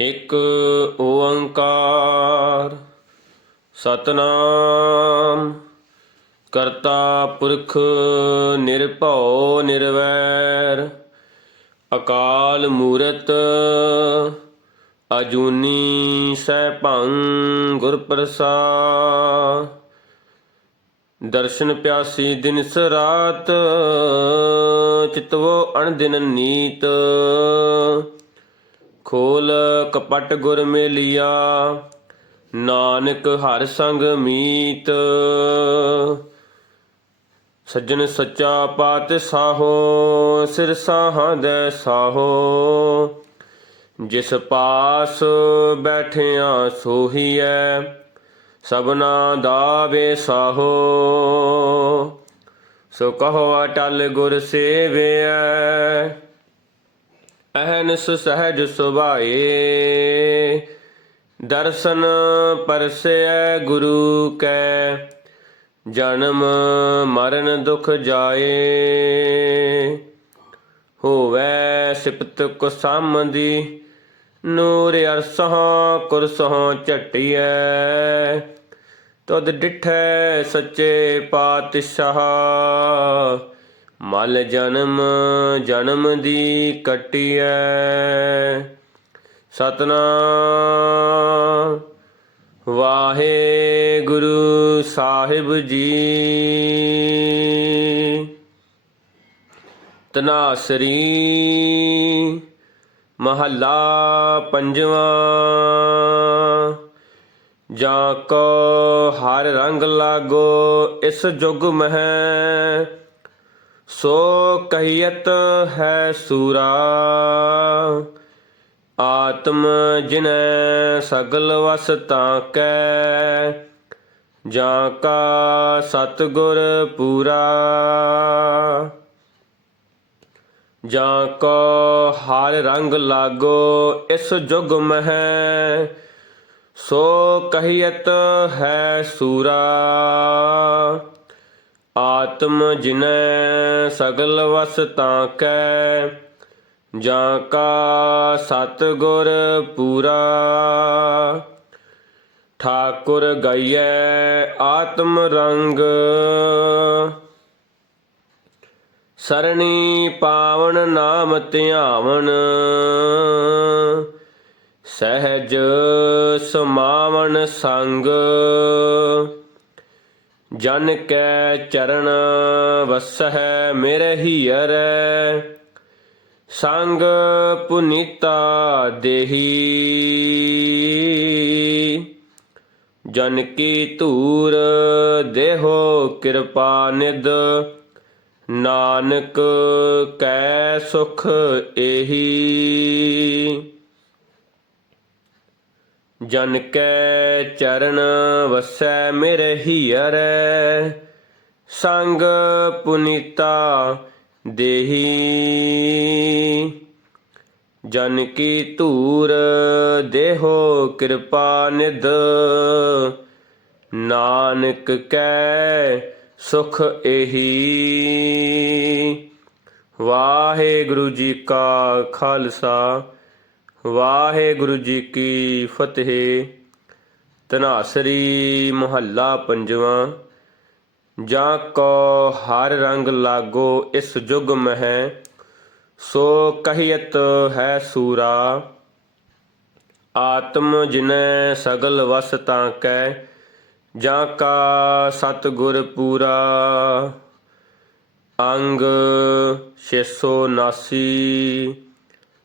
ਇੱਕ ਓੰਕਾਰ ਸਤਨਾਮ, ਕਰਤਾ ਪੁਰਖ ਨਿਰਭਉ ਨਿਰਵੈਰ, ਅਕਾਲ ਮੂਰਤ ਅਜੂਨੀ ਸੈਭੰ ਗੁਰ ਪ੍ਰਸਾਦ ਦਰਸ਼ਨ ਪਿਆਸੀ ਦਿਨਸ ਰਾਤ, ਚਿਤਵੋ ਅਣਦਿਨ ਨੀਤ। ਖੋਲ ਕਪਟ ਗੁਰ ਮੇਲਿਆ, ਨਾਨਕ ਹਰ ਸੰਗ ਮੀਤ। ਸੱਜਣ ਸੱਚਾ ਪਾਤ ਸਾਹੋ, ਸਿਰ ਸਾਹਾਂ ਦੇ ਸਾਹੋ। ਜਿਸ ਪਾਸ ਬੈਠਿਆ ਸੋਹੀਐ, ਸਭਨਾ ਦਾ ਵੇ ਸਾਹੋ। ਸੋ ਕਹੋ ਅਟਲ ਗੁਰ ਸੇਵਿਐ ਅਹਨਸ ਸਹਿਜ ਸੁਭਾਏ। ਦਰਸ਼ਨ ਪਰਸੈ ਗੁਰੂ ਕੈ, ਜਨਮ ਮਰਨ ਦੁਖ ਜਾਏ। ਹੋਵੈ ਸਿਪਤ ਕੋ ਸਾਮਦੀ, ਨੂਰ ਅਰਸਹ ਕੁਰਸਹ ਝਟਿਐ। ਤਦ ਡਿਠੈ ਸੱਚੇ ਪਾਤਸ਼ਾਹ। ਮਲ ਜਨਮ ਜਨਮ ਦੀ ਕਟਿਐ। ਸਤਨਾਮ। ਵਾਹਿਗੁਰੂ ਸਾਹਿਬ ਜੀ। ਤਨਾਸਰੀ ਮਹੱਲਾ ਪੰਜਵਾਂ। ਜਾਂ ਕੋ ਹਰ ਰੰਗ ਲਾਗੋ ਇਸ ਜੁਗ ਮਹਿ। ਸੋ ਕਹੀਅਤ ਹੈ ਸੂਰਾ, ਆਤਮ ਜਿਨੈ ਸਗਲ ਵਸ ਤਾਂ ਕੈ, ਜਾਂ ਕਾ ਸਤਗੁਰ ਪੂਰਾ। ਜਾਂ ਕੋ ਹਰ ਰੰਗ ਲਾਗੋ ਇਸ ਜੁਗ ਮਹਿ, ਸੋ ਕਹੀਤ ਹੈ ਸੂਰਾ। ਆਤਮ ਜਿਨੈ ਸਗਲ ਵਸ ਤਾਂ ਕੈ, ਜਾਂ ਕਾ ਸਤਗੁਰ ਪੂਰਾ। ਠਾਕੁਰ ਗਈਐ ਆਤਮ ਰੰਗ। ਸਰਣੀ ਪਾਵਨ ਨਾਮ ਧਿਆਵਨ। ਸਹਿਜ ਸਮਾਵਨ ਸੰਗ। ਜਨ ਕੈ ਚਰਨ ਵਸਹਿ ਮੇਰੇ ਹੀਰੈ ਸੰਗ ਪੁਨੀਤਾ ਦੇਹੀ। ਜਨ ਕੀ ਧੂਰ ਦੇਹੋ ਕਿਰਪਾ ਨਿਦ ਨਾਨਕ ਕੈ ਸੁਖ ਏਹੀ। ਜਨ ਕੈ ਚਰਨ ਵਸੈ ਮੇਰੇ ਹੀਰੈ ਸੰਗ ਪੁਨੀਤਾ ਦੇਹੀ। ਜਨ ਕੀ ਧੂਰ ਦੇਹੋ ਕਿਰਪਾ ਨਿਧ। ਨਾਨਕ ਕੈ ਸੁਖ ਏਹੀ। ਵਾਹਿਗੁਰੂ ਜੀ ਕਾ ਖਾਲਸਾ। ਵਾਹਿਗੁਰੂ ਜੀ ਕੀ ਫਤਿਹ। ਤਨਾਸਰੀ ਮਹੱਲਾ ਪੰਜਵਾਂ, ਜਾਂ ਕੋ ਹਰ ਰੰਗ ਲਾਗੋ ਇਸ ਜੁਗ ਮਹਿ, ਸੋ ਕਹੀਅਤ ਹੈ ਸੂਰਾ। ਆਤਮ ਜਿਨੈ ਸਗਲ ਵਸ ਤਾਂ ਕੈ, ਜਾਂ ਕਾ ਸਤਗੁਰ ਪੂਰਾ। ਅੰਗ 679